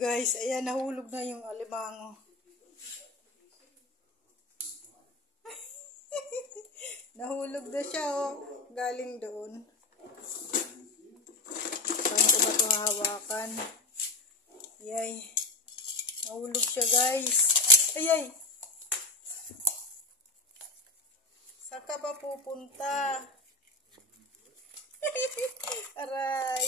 Guys, ayan, nahulog na yung alimango. Nahulog na siya, oh. Galing doon. Paano ko ba ito hahawakan? Yay. Nahulog siya, guys. Ayay. Saan ka ba pupunta? Aray.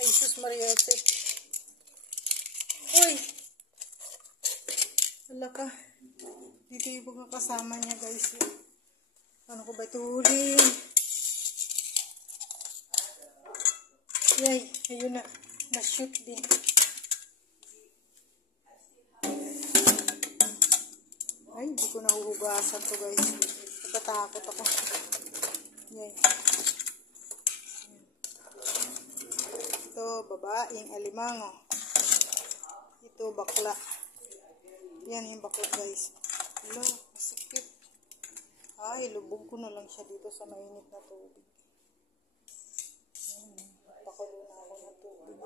Ay, sus Maria Joseph. Uy. Wala ka. Dito yung mga kasama niya, guys. Paano ko ba ito huliin? Yay. Ayun na. Na-shoot din. Ay, hindi ko nahuhugasan to, guys. Natatakot ako. Yay. Ito, babaeng alimango. Ito, bakla. Yan yung bakla, guys. Hello, masakit. Ay, lubog ko na lang siya dito sa mainit na tubig. Pakulo na ako ng tubig.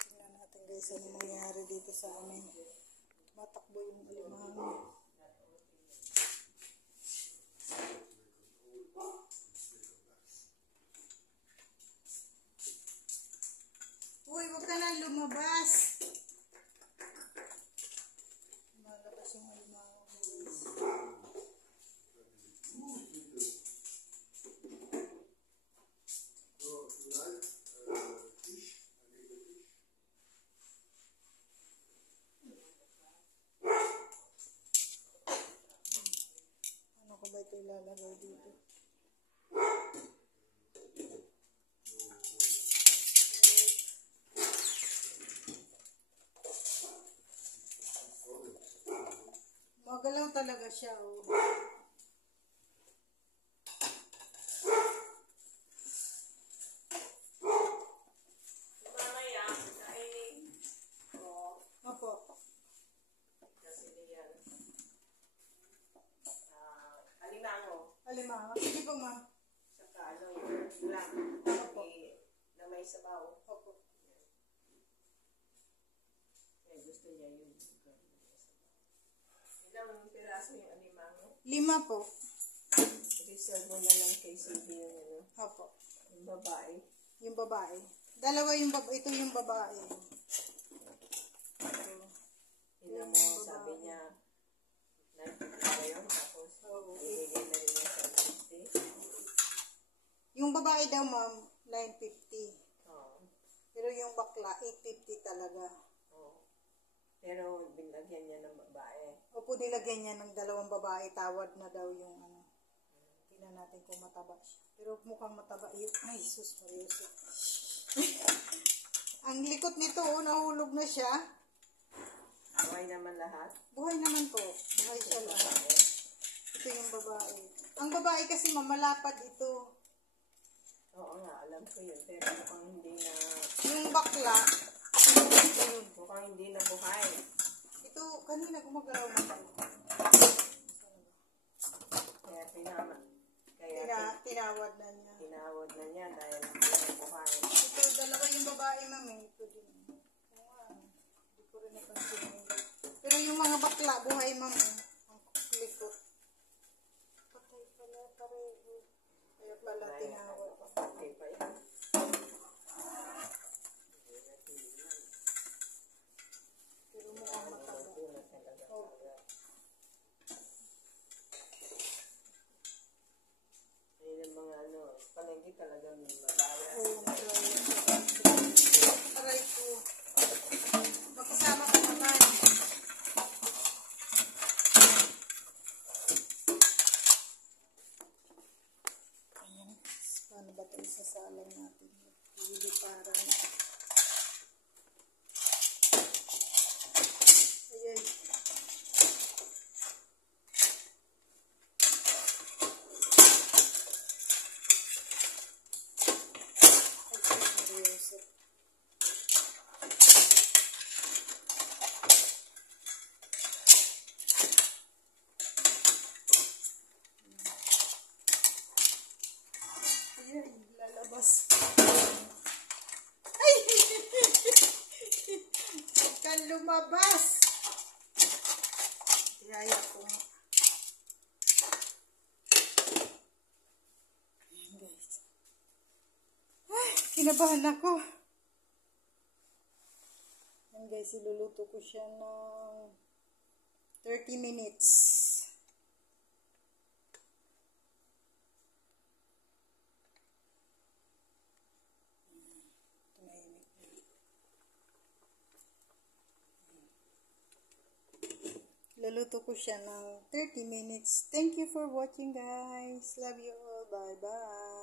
Tingnan natin, guys, ano mangyari dito sa amin. Matakbo yung alimango. Uy, huwag ka na lumabas. Malabas yung alimango. Ano ko ba ito ilalagay dito? Magalaw talaga siya, oh. Mamaya, ay, Opo. kasi yan, alimango, Alimango. Sige po, ma'am. saka ano, yung lang, Opo. na may sabaw. Opo. Kaya gusto niya yun. Ilang piraso yung alimango? 5 po. Reserve mo na lang kay Cindy yung ano, Opo. yung babae. Yung babae. Dalawa yung babae. Ito yung babae. Yun mo, sabi niya, 950 ba yun? Tapos, ibigay na rin niya sa 50. Yung babae daw, ma'am, 950. Oo. Pero yung bakla, 850 talaga. Oo. Pero, binagyan niya ng babae. Opo, nilagyan niya ng 2 babae. Tawad na daw yung ano. Tingnan natin kung mataba siya. Pero mukhang mataba yun. Ay, sus, Mariusip. Ang likot nito, oh, nahulog na siya. Buhay naman lahat. Buhay naman po. Buhay siya lang. Ito yung babae. Ang babae kasi mamalapad ito. Oo nga, alam ko yun. Pero mukhang hindi na, Yung bakla, ito yun. mukhang hindi na buhay. Ito, kanina gumagalaw na ito. Kaya Tinawad na niya. tinawad na niya dahil hindi na buhay. Ito, 2 yung babae, mami. Ito din. Hindi ko rin napansin. Pero yung mga bakla, buhay, mami. Ang likot. Patay pala, pareho. Kaya pala tinawad pa. Okay pa yan. Pero mukhang mataba. Oh. Ayun ang mga ano, palengke talagang mabawas. Oh, aray ko. Magkasama ka naman. Ayan. Paano ba ito isasalang natin? Hindi parang. Ayan. Ayan, Tapos, ay! Huwag kang lumabas. Tiyaya ko nga. Ayan guys. Ay, kinabahan ako. Ayan guys, iluluto ko siya ng 30 minutes. Luluto ko siya ng 30 minutes. Thank you for watching guys. Love you all. Bye bye.